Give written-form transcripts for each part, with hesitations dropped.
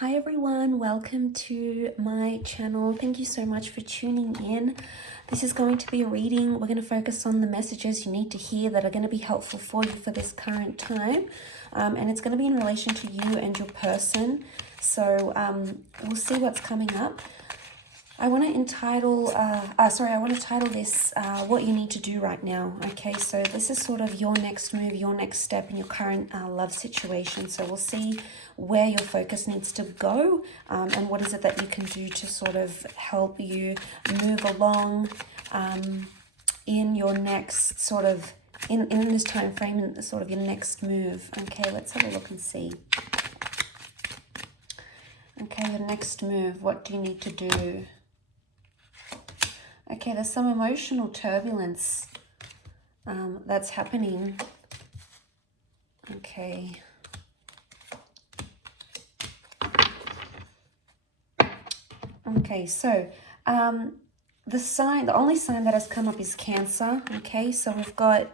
Hi everyone, welcome to my channel. Thank you so much for tuning in. This is going to be a reading. We're going to focus on the messages you need to hear that are going to be helpful for you for this current time. And it's going to be in relation to you and your person. So we'll see what's coming up. I want to title this what you need to do right now. Okay, so this is sort of your next move, your next step in your current love situation. So we'll see where your focus needs to go and what is it that you can do to sort of help you move along in your next sort of, in this time frame, in sort of your next move. Okay, let's have a look and see. Okay, your next move, what do you need to do? Okay, there's some emotional turbulence that's happening. Okay. Okay, so the only sign that has come up is Cancer. Okay, so we've got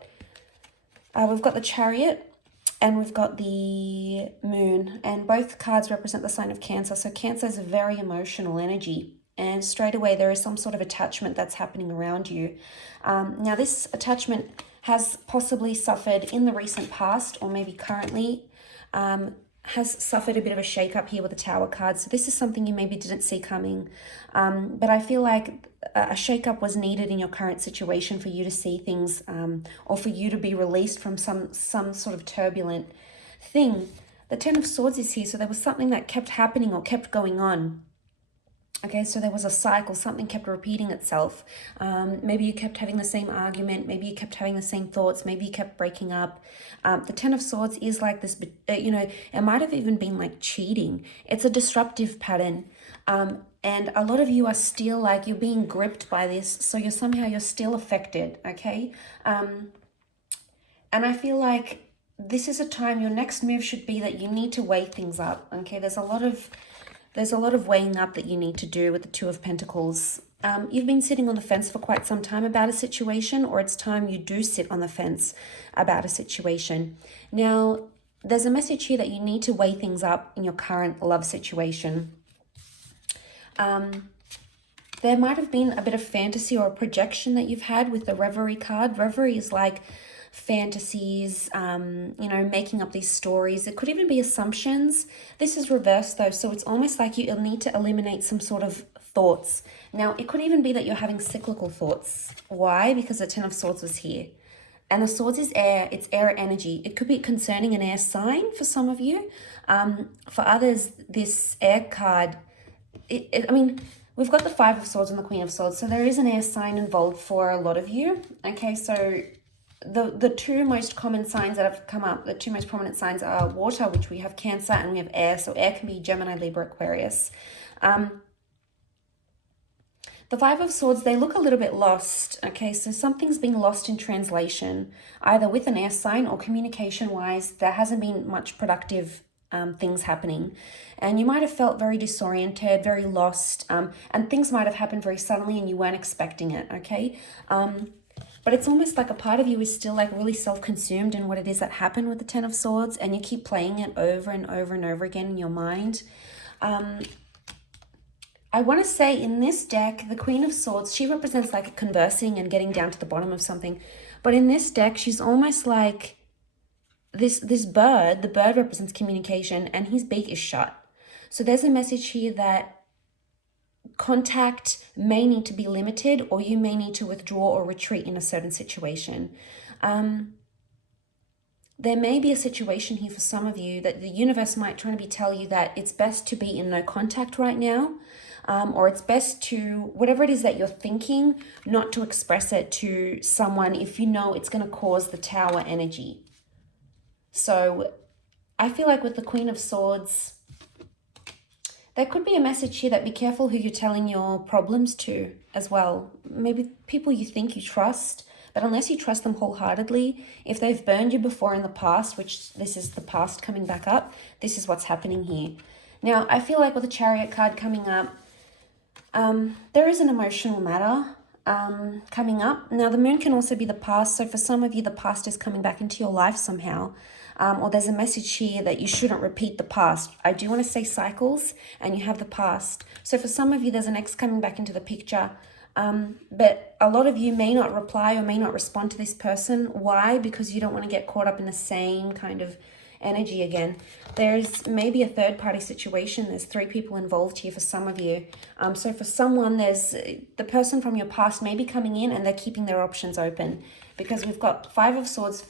the Chariot and we've got the Moon, and both cards represent the sign of Cancer. So Cancer is a very emotional energy. And straight away, there is some sort of attachment that's happening around you. Now, this attachment has possibly suffered in the recent past, or maybe currently, has suffered a bit of a shake-up here with the Tower card. So this is something you maybe didn't see coming. But I feel like a shake-up was needed in your current situation for you to see things, or for you to be released from some sort of turbulent thing. The Ten of Swords is here, so there was something that kept happening or kept going on. Okay, so there was a cycle, something kept repeating itself. Maybe you kept having the same argument, maybe you kept having the same thoughts, maybe you kept breaking up. The Ten of Swords is like this, it might have even been like cheating. It's a disruptive pattern. And a lot of you are still like, you're being gripped by this, so you're still affected, okay? And I feel like this is a time, your next move should be that you need to weigh things up, okay? There's a lot of weighing up that you need to do with the Two of Pentacles. You've been sitting on the fence for quite some time about a situation, or it's time you do sit on the fence about a situation. Now, there's a message here that you need to weigh things up in your current love situation. There might have been a bit of fantasy or a projection that you've had with the Reverie card. Reverie is like fantasies, making up these stories. It could even be assumptions. This is reversed though, so it's almost like you'll need to eliminate some sort of thoughts. Now, it could even be that you're having cyclical thoughts. Why? Because the Ten of Swords was here. And the Swords is air, it's air energy. It could be concerning an air sign for some of you. For others, this air card, we've got the Five of Swords and the Queen of Swords, so there is an air sign involved for a lot of you. Okay, so the two most common signs that have come up, the two most prominent signs are water, which we have Cancer, and we have air. So air can be Gemini, Libra, Aquarius. The Five of Swords, they look a little bit lost. Okay, so something's been lost in translation, either with an air sign or communication-wise. There hasn't been much productive things happening. And you might have felt very disoriented, very lost, and things might have happened very suddenly and you weren't expecting it, okay? But it's almost like a part of you is still like really self-consumed in what it is that happened with the Ten of Swords, and you keep playing it over and over and over again in your mind. I want to say in this deck, the Queen of Swords, she represents like conversing and getting down to the bottom of something. But in this deck, she's almost like this bird. The bird represents communication and his beak is shut. So there's a message here that contact may need to be limited, or you may need to withdraw or retreat in a certain situation. There may be a situation here for some of you that the universe might try to tell you that it's best to be in no contact right now, or it's best to, whatever it is that you're thinking, not to express it to someone if you know it's going to cause the Tower energy. So I feel like with the Queen of Swords, there could be a message here that be careful who you're telling your problems to as well. Maybe people you think you trust, but unless you trust them wholeheartedly, if they've burned you before in the past, which this is the past coming back up, this is what's happening here. Now, I feel like with the Chariot card coming up, there is an emotional matter coming up. Now, the Moon can also be the past. So for some of you, the past is coming back into your life somehow. or there's a message here that you shouldn't repeat the past. I do want to say cycles, and you have the past. So for some of you, there's an ex coming back into the picture. But a lot of you may not reply or may not respond to this person. Why? Because you don't want to get caught up in the same kind of energy again. There's maybe a third party situation. There's 3 people involved here for some of you. So for someone, there's the person from your past may be coming in and they're keeping their options open, because we've got 5 of Swords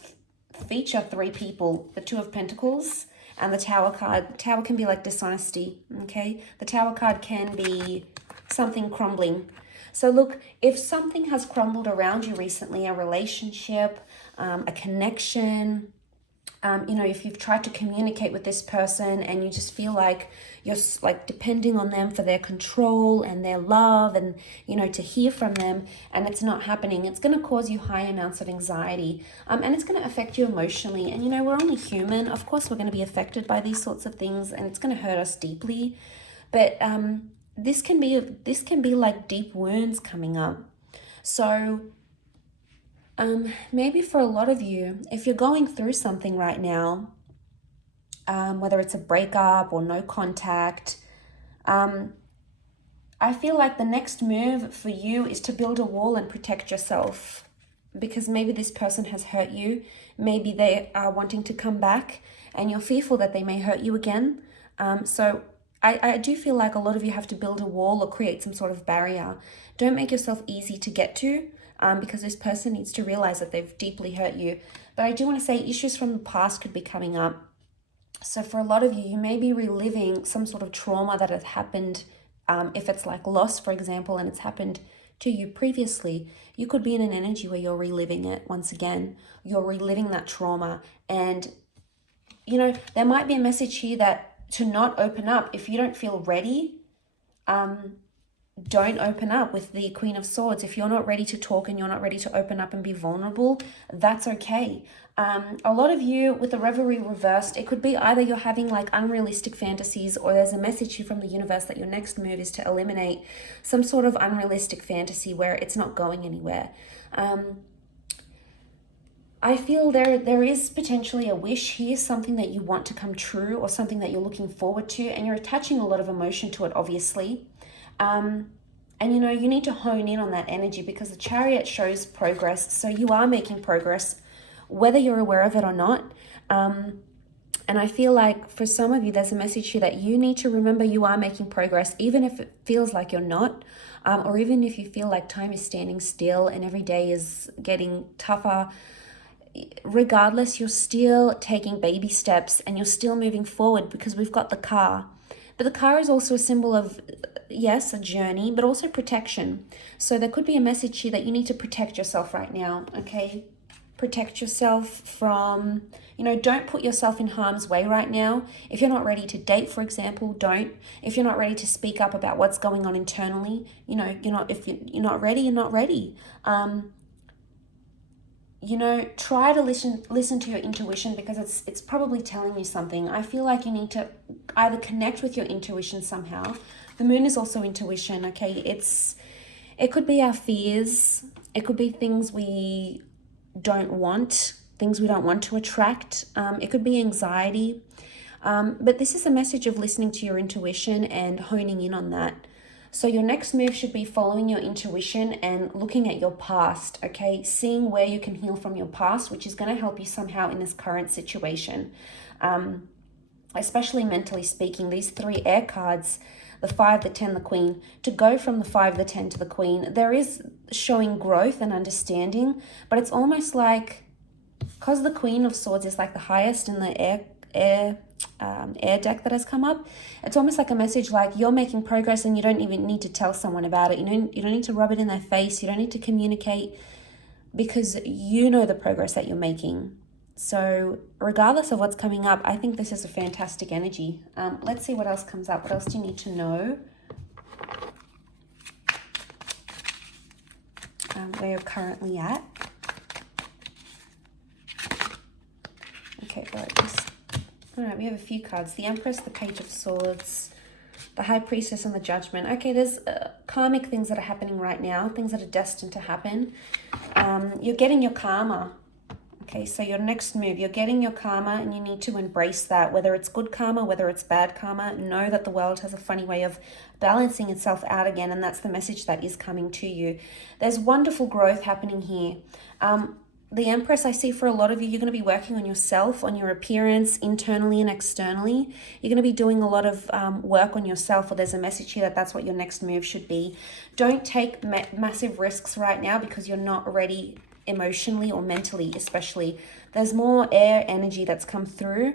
feature 3 people, the 2 of Pentacles and the Tower card. The Tower can be like dishonesty, okay? The Tower card can be something crumbling. So look, if something has crumbled around you recently, a relationship, a connection, you know, if you've tried to communicate with this person and you just feel like you're like depending on them for their control and their love and, you know, to hear from them, and it's not happening, it's going to cause you high amounts of anxiety, and it's going to affect you emotionally. And, you know, we're only human. Of course, we're going to be affected by these sorts of things, and it's going to hurt us deeply. But this can be like deep wounds coming up. So maybe for a lot of you, if you're going through something right now, whether it's a breakup or no contact, I feel like the next move for you is to build a wall and protect yourself, because maybe this person has hurt you. Maybe they are wanting to come back and you're fearful that they may hurt you again. So I do feel like a lot of you have to build a wall or create some sort of barrier. Don't make yourself easy to get to, because this person needs to realize that they've deeply hurt you. But I do want to say issues from the past could be coming up. So for a lot of you, you may be reliving some sort of trauma that had happened. If it's like loss, for example, and it's happened to you previously, you could be in an energy where you're reliving it once again. You're reliving that trauma. And, you know, there might be a message here that to not open up. If you don't feel ready, don't open up with the Queen of Swords. If you're not ready to talk and you're not ready to open up and be vulnerable, that's okay. A lot of you with the Revelry reversed, it could be either you're having like unrealistic fantasies, or there's a message here from the universe that your next move is to eliminate some sort of unrealistic fantasy where it's not going anywhere. I feel there is potentially a wish here, something that you want to come true or something that you're looking forward to, and you're attaching a lot of emotion to it, obviously. And, you know, you need to hone in on that energy, because the Chariot shows progress. So you are making progress, whether you're aware of it or not. And I feel like for some of you, there's a message here that you need to remember you are making progress, even if it feels like you're not, or even if you feel like time is standing still and every day is getting tougher. Regardless, you're still taking baby steps and you're still moving forward, because we've got the car. But the car is also a symbol of, yes, a journey, but also protection. So there could be a message here that you need to protect yourself right now, okay? Protect yourself from, you know, don't put yourself in harm's way right now. If you're not ready to date, for example, don't. If you're not ready to speak up about what's going on internally, you know, if you're not ready, you're not ready. You know, try to listen to your intuition, because it's probably telling you something. I feel like you need to either connect with your intuition somehow. The moon is also intuition, okay? It could be our fears. It could be things we don't want, things we don't want to attract. It could be anxiety. But this is a message of listening to your intuition and honing in on that. So your next move should be following your intuition and looking at your past, okay? Seeing where you can heal from your past, which is going to help you somehow in this current situation. Especially mentally speaking, these 3 air cards, the 5, the 10, the Queen, to go from the 5, the 10 to the Queen, there is showing growth and understanding, but it's almost like, because the Queen of Swords is like the highest in the air deck that has come up, it's almost like a message like you're making progress and you don't even need to tell someone about it. You don't need to rub it in their face. You don't need to communicate, because you know the progress that you're making. So regardless of what's coming up, I think this is a fantastic energy. Let's see what else comes up. What else do you need to know? Where you're currently at. Okay, all right, we have a few cards. The Empress, the Page of Swords, the High Priestess, and the Judgment. Okay, there's karmic things that are happening right now, things that are destined to happen. You're getting your karma. Okay, so your next move, you're getting your karma and you need to embrace that. Whether it's good karma, whether it's bad karma, know that the world has a funny way of balancing itself out again, and that's the message that is coming to you. There's wonderful growth happening here. The Empress, I see for a lot of you, you're going to be working on yourself, on your appearance, internally and externally. You're going to be doing a lot of work on yourself, or there's a message here that that's what your next move should be. Don't take massive risks right now because you're not ready emotionally or mentally, especially. There's more air energy that's come through.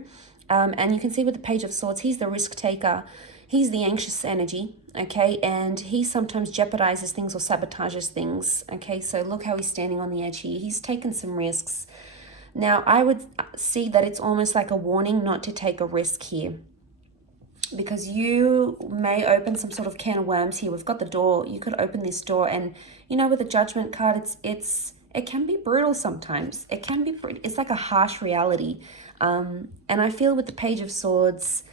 And you can see with the Page of Swords, he's the risk taker. He's the anxious energy, okay? And he sometimes jeopardizes things or sabotages things, okay? So look how he's standing on the edge here. He's taken some risks. Now, I would see that it's almost like a warning not to take a risk here, because you may open some sort of can of worms here. We've got the door. You could open this door, and, you know, with the Judgment card, it can be brutal sometimes. It can be, it's like a harsh reality. And I feel with the Page of Swords,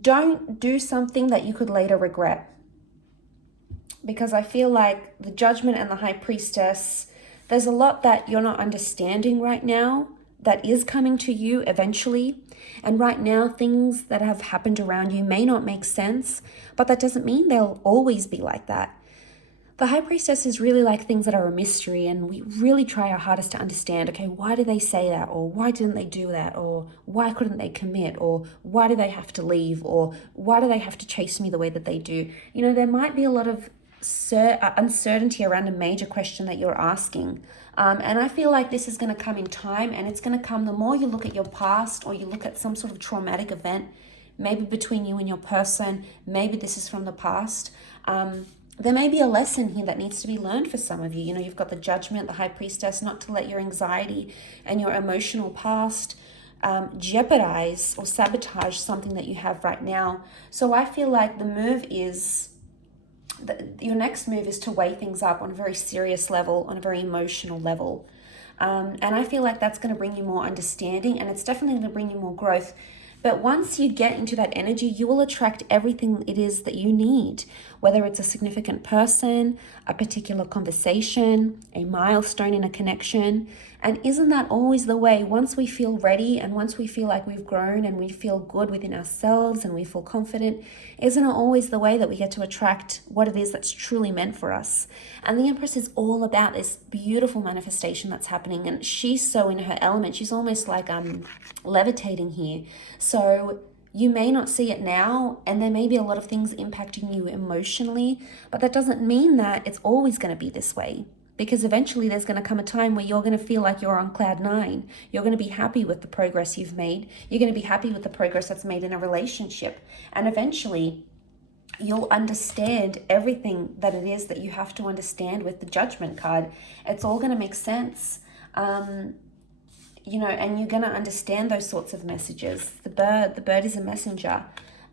don't do something that you could later regret. Because I feel like the Judgment and the High Priestess, there's a lot that you're not understanding right now that is coming to you eventually. And right now, things that have happened around you may not make sense, but that doesn't mean they'll always be like that. The High Priestess is really like things that are a mystery, and we really try our hardest to understand, okay, why did they say that? Or why didn't they do that? Or why couldn't they commit? Or why do they have to leave? Or why do they have to chase me the way that they do? You know, there might be a lot of uncertainty around a major question that you're asking. And I feel like this is going to come in time, and it's going to come the more you look at your past, or you look at some sort of traumatic event, maybe between you and your person, maybe this is from the past. There may be a lesson here that needs to be learned for some of you. You know, you've got the Judgment, the High Priestess, not to let your anxiety and your emotional past jeopardize or sabotage something that you have right now. So I feel like the move is, your next move is to weigh things up on a very serious level, on a very emotional level. And I feel like that's going to bring you more understanding, and it's definitely going to bring you more growth. But once you get into that energy, you will attract everything it is that you need, whether it's a significant person, a particular conversation, a milestone in a connection. And isn't that always the way? Once we feel ready, and once we feel like we've grown and we feel good within ourselves and we feel confident, isn't it always the way that we get to attract what it is that's truly meant for us? And the Empress is all about this beautiful manifestation that's happening, and she's so in her element. She's almost like levitating here. So you may not see it now, and there may be a lot of things impacting you emotionally, but that doesn't mean that it's always going to be this way. Because eventually there's going to come a time where you're going to feel like you're on cloud 9. You're going to be happy with the progress you've made. You're going to be happy with the progress that's made in a relationship. And eventually you'll understand everything that it is that you have to understand with the Judgment card. It's all going to make sense. You know, and you're going to understand those sorts of messages. The bird is a messenger.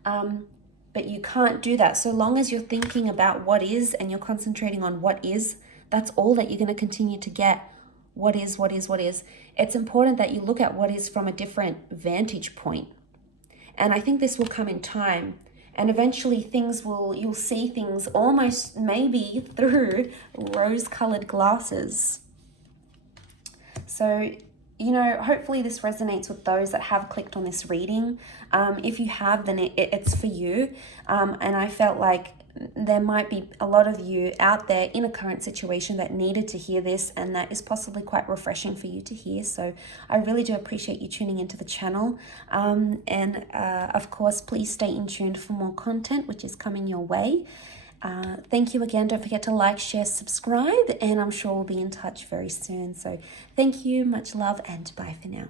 But you can't do that. So long as you're thinking about what is, and you're concentrating on what is, that's all that you're going to continue to get. What is, what is, what is. It's important that you look at what is from a different vantage point. And I think this will come in time. And eventually you'll see things almost maybe through rose-colored glasses. So, you know, hopefully this resonates with those that have clicked on this reading. If you have, then it's for you. And I felt like there might be a lot of you out there in a current situation that needed to hear this, and that is possibly quite refreshing for you to hear. So I really do appreciate you tuning into the channel. And of course, please stay in tuned for more content, which is coming your way. Thank you again. Don't forget to like, share, subscribe, and I'm sure we'll be in touch very soon. So thank you, much love, and bye for now.